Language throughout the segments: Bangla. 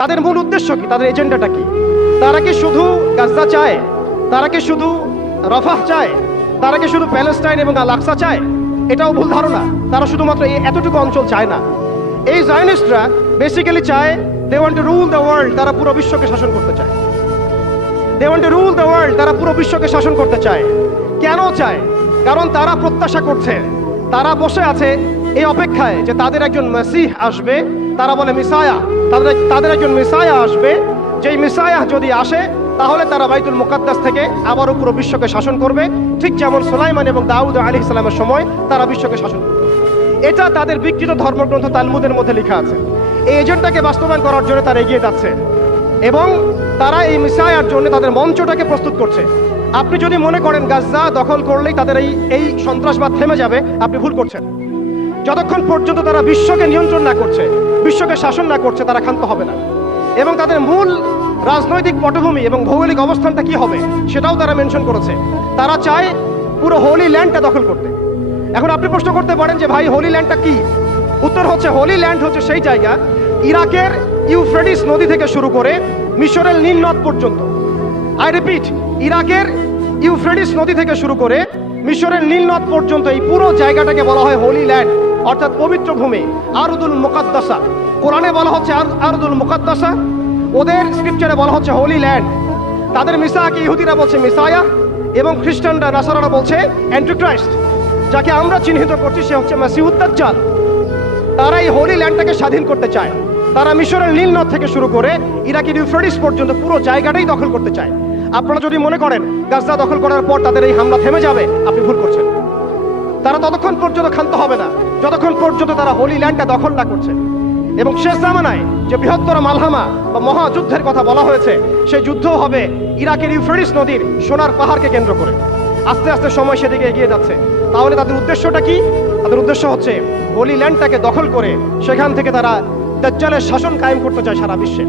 তাদের মূল উদ্দেশ্য কি, তাদের এজেন্ডাটা কি? তারা কি শুধু গাজা চায়? তারা কি শুধু রফাহ চায়? তারা কি শুধু প্যালেস্টাইন এবং আল আকসা চায়? এটাও ভুল ধারণা। তারা শুধুমাত্র এতটুকু অঞ্চল চায় না। এই জায়নিস্টরা বেসিক্যালি চায় they want to rule the world. তারা পুরো বিশ্বকে শাসন করতে চায়। They want to rule the world. তারা পুরো বিশ্বকে শাসন করতে চায়। কেন চায়? কারণ তারা প্রত্যাশা করছে, তারা বসে আছে এই অপেক্ষায় যে তাদের একজন মেসিহ আসবে। তারা বলে মিসায়া, তাদের একজন মিসায়া আসবে। যেই মিসায়া যদি আসে তাহলে তারা বাইতুল মুকাদ্দাস থেকে আবারও পুরো বিশ্বকে শাসন করবে, ঠিক যেমন সুলাইমান এবং দাউদ আলাইহিস সালামের সময় তারা বিশ্বকে শাসন করবে। এটা তাদের বিকৃত ধর্মগ্রন্থ তালমুদের মধ্যে লেখা আছে। এই এজেন্ডাকে বাস্তবায়ন করার জন্য তারা এগিয়ে যাচ্ছে এবং তারা এই মিসায়ার জন্য তাদের মঞ্চটাকে প্রস্তুত করছে। আপনি যদি মনে করেন গাজা দখল করলেই তাদের এই সন্ত্রাসবাদ থেমে যাবে, আপনি ভুল করছেন। যতক্ষণ পর্যন্ত তারা বিশ্বকে নিয়ন্ত্রণ না করছে, বিশ্বকে শাসন না করছে, তারা ক্ষান্ত হবে না। এবং তাদের মূল রাজনৈতিক পটভূমি এবং ভৌগোলিক অবস্থানটা কি হবে সেটাও তারা মেনশন করেছে। তারা চায় পুরো হোলি ল্যান্ডটা দখল করতে। এখন আপনি প্রশ্ন করতে পারেন যে ভাই হোলি ল্যান্ডটা কি? উত্তর হচ্ছে হোলি ল্যান্ড হচ্ছে সেই জায়গা ইরাকের ইউফ্রেটিস নদী থেকে শুরু করে মিশরের নীল নদ পর্যন্ত। আই রিপিট, ইরাকের ইউফ্রেটিস নদী থেকে শুরু করে মিশরের নীল নদ পর্যন্ত এই পুরো জায়গাটাকে বলা হয় হোলি ল্যান্ড, অর্থাৎ পবিত্র ভূমি, আরদুল মুকাদ্দাসা। কোরআনে বলা হচ্ছে আরদুল মুকাদ্দাসা, ওদের স্ক্রিপচারে বলা হচ্ছে হোলি ল্যান্ড। তাদের মিসাকে ইহুদিরা বলছে মিসায়া এবং খ্রিস্টানরা নাসারারা বলছে অ্যান্টিক্রাইস্ট। যাকে আমরা চিহ্নিত করছি সে হচ্ছে মাসিহুদ দাজ্জাল। তারা এই হোলি ল্যান্ডটাকে স্বাধীন করতে চায়। তারা মিশরের নীল নদ থেকে শুরু করে ইরাকের ইউফ্রেটিস পর্যন্ত পুরো জায়গাটাই দখল করতে চায়। আপনারা যদি মনে করেন গাজা দখল করার পর তাদের এই হামলা থেমে যাবে, আপনি ভুল করছেন। তারা ততক্ষণ পর্যন্ত ক্ষান্ত হবে না যতক্ষণ পর্যন্ত তারা হোলি ল্যান্ডটা দখল না করছে। এবং শেষ জামানায় যে বৃহত্তর মালহামা বা মহাযুদ্ধের কথা বলা হয়েছে, সেই যুদ্ধ হবে ইরাকের ইউফ্রেটিস নদীর সোনার পাহাড়কে কেন্দ্র করে। আস্তে আস্তে সময় সেদিকে এগিয়ে যাচ্ছে। তাহলে তাদের উদ্দেশ্যটা কি? তাদের উদ্দেশ্য হচ্ছে হোলি ল্যান্ডটাকে দখল করে সেখান থেকে তারা দাজ্জালের শাসন কায়েম করতে চায় সারা বিশ্বে।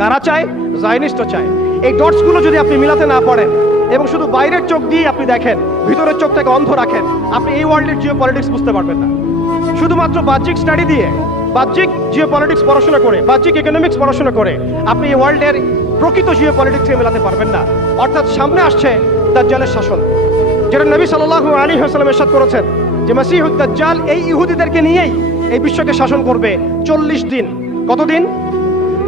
কারা চায়? জায়নিস্টরা চায়। এই ডটসগুলো যদি আপনি মিলাতে না পারেন এবং শুধু বাইরের চোখ দিয়ে আপনি দেখেন, ভিতরের চোখটাকে অন্ধ রাখেন, আপনি এই ওয়ার্ল্ডের জিও পলিটিক্স বুঝতে পারবেন না। শুধুমাত্র বাহ্যিক স্টাডি দিয়ে, বাহ্যিক জিও পলিটিক্স পড়াশোনা করে, বাহ্যিক ইকোনমিক্স পড়াশোনা করে আপনি এই ওয়ার্ল্ডের প্রকৃত জিও পলিটিক্সকে মেলাতে পারবেন না। অর্থাৎ সামনে আসছে দাজ্জালের শাসন, যেটা নবী সাল্লাল্লাহু আলাইহি ওয়াসাল্লাম ইরশাদ করেছেন যে মাসিহুদ দাজ্জাল এই ইহুদিদেরকে নিয়েই এই বিশ্বকে শাসন করবে 40 দিন। কতদিন?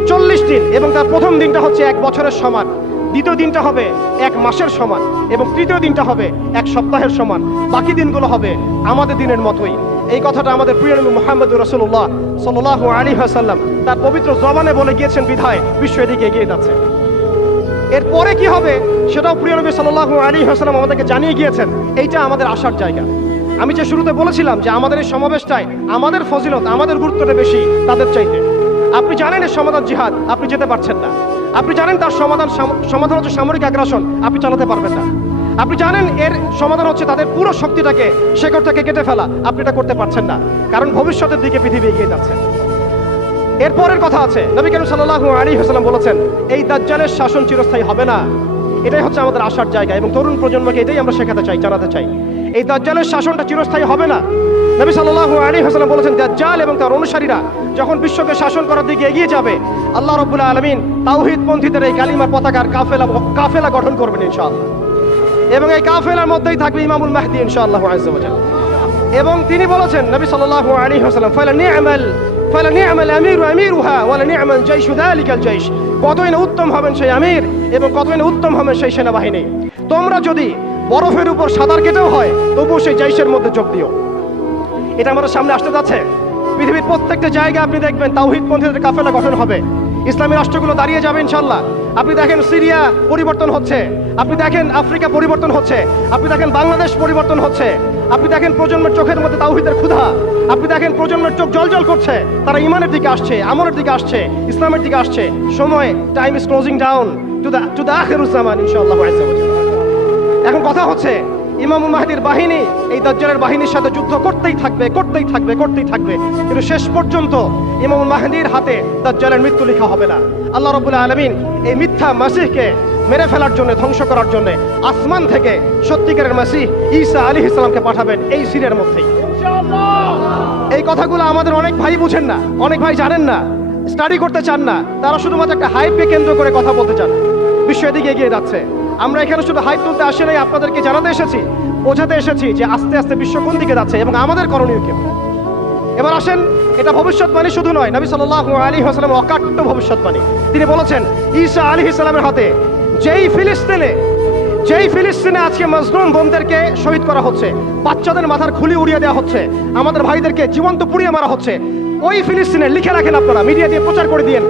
40 দিন। এবং তার প্রথম দিনটা হচ্ছে 1 বছরের সমান, দ্বিতীয় দিনটা হবে 1 মাসের সমান, এবং তৃতীয় দিনটা হবে 1 সপ্তাহের সমান। বাকি দিনগুলো হবে আমাদের দিনের মতোই। এই কথাটা আমাদের প্রিয় নবী মুহাম্মদ রাসূলুল্লাহ সাল্লাল্লাহু আলাইহি ওয়াসাল্লাম তার পবিত্র জবানে বলে গিয়েছেন বিধায় বিশ্ব এদিকে এগিয়ে যাচ্ছে। এরপরে কি হবে সেটাও প্রিয় নবী সাল্লাল্লাহু আলাইহি ওয়াসাল্লাম আমাদেরকে জানিয়ে গিয়েছেন। এইটা আমাদের আশার জায়গা। আমি যে শুরুতে বলেছিলাম যে আমাদের এই সমাবেশটায় আমাদের ফজিলত, আমাদের গুরুত্বটা বেশি তাদের চাইতে। আপনি জানেন এর সমাধান জিহাদ, আপনি যেতে পারছেন না। আপনি জানেন তার সমাধান হচ্ছে সামরিক আগ্রাসন, আপনি চালাতে পারবেন না। আপনি জানেন এর সমাধান হচ্ছে তাদের পুরো শক্তিটাকে, শেকড়টাকে কেটে ফেলা, আপনি এটা করতে পারছেন না, কারণ ভবিষ্যতের দিকে পৃথিবী এগিয়ে যাচ্ছে। এরপরের কথা আছে, নবী করিম সাল্লাল্লাহু আলাইহি ওয়াসাল্লাম বলেছেন এই দাজ্জালের শাসন চিরস্থায়ী হবে না। এটাই হচ্ছে আমাদের আশার জায়গা এবং তরুণ প্রজন্মকে এটাই আমরা শেখাতে চাই, জানাতে চাই। এই দাজ্জালের শাসনটা চিরস্থায়ী হবে না। নবী সাল্লাল্লাহু আলাইহি ওয়াসাল্লাম বলেছেন দাজ্জাল এবং তার অনুসারীরা যখন বিশ্বকে শাসন করার দিকে এগিয়ে যাবে, আল্লাহ রাব্বুল আলামিন তাওহীদপন্থীদের এই কালিমার পতাকার কাফেলা গঠন করবেন ইনশাআল্লাহ। এবং এই কাফেলার মধ্যেই থাকবে ইমামুল মাহদী ইনশাআল্লাহু আযজা ওয়া জাল্লা। এবং তিনি বলেছেন নবী সাল্লাল্লাহু আলাইহি ওয়াসাল্লাম ফালা নি'মাল আমিরু আমিরুহা ওয়া লা নি'মাল জাইশু যালিকাল জাইশ। কতই না উত্তম হবেন সেই আমির এবং কতই না উত্তম হবেন সেই সেনাবাহিনী। তোমরা যদি বরফের উপর সাঁতার কেটেও হয় তবুও সেই জাইশের মধ্যে যোগ দিও। এটা আমাদের সামনে আসতে যাচ্ছে। পৃথিবীর প্রত্যেকটা জায়গায় আপনি দেখবেন তাওহীদপন্থীদের কাফেলা গঠন হবে, ইসলামী রাষ্ট্রগুলো দাঁড়িয়ে যাবে ইনশাআল্লাহ। আপনি দেখেন সিরিয়া পরিবর্তন হচ্ছে, আপনি দেখেন আফ্রিকা পরিবর্তন হচ্ছে, আপনি দেখেন বাংলাদেশ পরিবর্তন হচ্ছে, আপনি দেখেন প্রজন্মের চোখের মধ্যে তাওহীদের ক্ষুধা, আপনি দেখেন প্রজন্মের চোখ জলজল করছে, তারা ঈমানের দিকে আসছে, আমলের দিকে আসছে, ইসলামের দিকে আসছে। সময়, time is closing down to the আখিরুজ জামান ইনশাআল্লাহু আযজা ওয়া জাল্লা। এখন কথা হচ্ছে ইমামুল মাহদীর বাহিনী এই দাজ্জালের বাহিনীর সাথে যুদ্ধ করতেই থাকবে। কিন্তু শেষ পর্যন্ত ইমামুল মাহদীর হাতে দাজ্জালের মৃত্যু লেখা হবে না। আল্লাহ রাব্বুল আলামিন এই মিথ্যা মাসিহকে মেরে ফেলার জন্য, ধ্বংস করার জন্য আসমান থেকে সত্যিকারের মাসিহ ঈসা আলাইহিস সালামকে পাঠাবেন এই সিরিয়ার মধ্যেই ইনশাআল্লাহ। এই কথাগুলো আমাদের অনেক ভাই বুঝেন না, অনেক ভাই জানেন না। স্টাডি করতে চান না, তারা শুধুমাত্র একটা হাইপকে কেন্দ্র করে কথা বলতে চান। বিশ্ব এদিকে এগিয়ে যাচ্ছে। আমরা এখানে শুধু হাইপ তুলতে আসি নাই, আপনাদেরকে জানাতে এসেছি, বোঝাতে এসেছি যে আস্তে আস্তে বিশ্ব কোন দিকে যাচ্ছে এবং আমাদের করণীয় কি। এবার আসেন, এটা ভবিষ্যৎবাণী শুধু নয়, নবী সাল্লাল্লাহু আলাইহি ওয়াসাল্লাম অকাট্য ভবিষ্যৎবাণী। তিনি বলেছেন ঈসা আলাইহিস সালামের হাতে যেই ফিলিস্তিনে আজকে মাজলুম বোনদেরকে শহীদ করা হচ্ছে, বাচ্চাদের মাথার খুলি উড়িয়ে দেওয়া হচ্ছে, আমাদের ভাইদেরকে জীবন্ত পুড়িয়ে মারা হচ্ছে, ওই ফিলিস্তিনে লিখে রাখেন আপনারা, মিডিয়া দিয়ে প্রচার করে দিয়েন,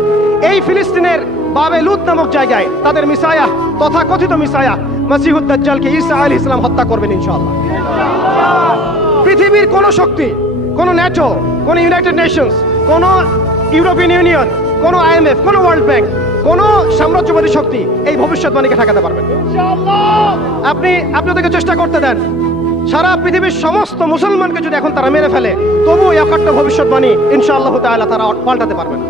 এই ফিলিস্তিনের বাবে লুদ নামক জায়গায় তাদের মিসায়া, তথাকথিত মিসায়া মসিহুদ দাজ্জালকে ঈসা আলাইহিস সালাম হত্যা করবেন ইনশাআল্লাহ। পৃথিবীর কোন শক্তি, কোন ন্যাটো, কোন ইউনাইটেড নেশনস, কোন ইউরোপিয়ান ইউনিয়ন, কোন IMF, কোন ওয়ার্ল্ড ব্যাংক, কোন সাম্রাজ্যবাদী শক্তি এই ভবিষ্যৎবাণীকে ঠেকাতে পারবেন আপনি ওদেরকে চেষ্টা করতে দেন। সারা পৃথিবীর সমস্ত মুসলমানকে যদি এখন তারা মেরে ফেলে, তবু এই অকাট্য ভবিষ্যৎবাণী ইনশাআল্লাহ তাআলা তারা পাল্টাতে পারবে না।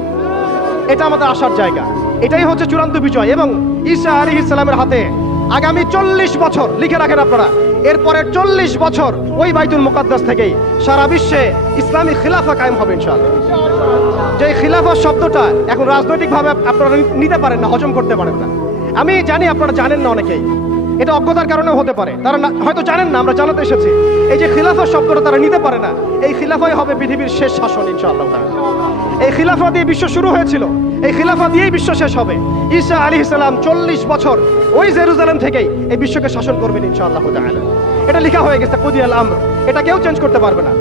এটা আমাদের আশার জায়গা, এটাই হচ্ছে চূড়ান্ত বিজয়। এবং ঈসা আলাইহিস সালামের হাতে আগামী 40 বছর লিখে রাখেন আপনারা, এরপরের 40 বছর ওই বাইতুল মুকাদ্দাস থেকেই সারা বিশ্বে ইসলামী খিলাফা কায়েম হবে ইনশাআল্লাহ। যে খিলাফা শব্দটা এখন রাজনৈতিকভাবে আপনারা নিতে পারেন না, হজম করতে পারেন না। আমি জানি আপনারা জানেন না, অনেকেই এটা অজ্ঞতার কারণে হতে পারে, তারা হয়তো জানেন না, আমরা জানাতে এসেছি। এই যে খিলাফা শব্দটা তারা নিতে পারে না, এই খিলাফাই হবে পৃথিবীর শেষ শাসন ইনশাআল্লাহ। এই খিলাফা দিয়ে বিশ্ব শুরু হয়েছিল, এই খিলাফা দিয়েই বিশ্ব শেষ হবে। ঈসা আলাইহিস সালাম 40 বছর ওই জেরুজালেম থেকেই এই বিশ্বকে শাসন করবেন ইনশাআল্লাহ তাআলা। এটা লেখা হয়ে গেছে কুদিয়াল আমর, এটা কেউ চেঞ্জ করতে পারবে না।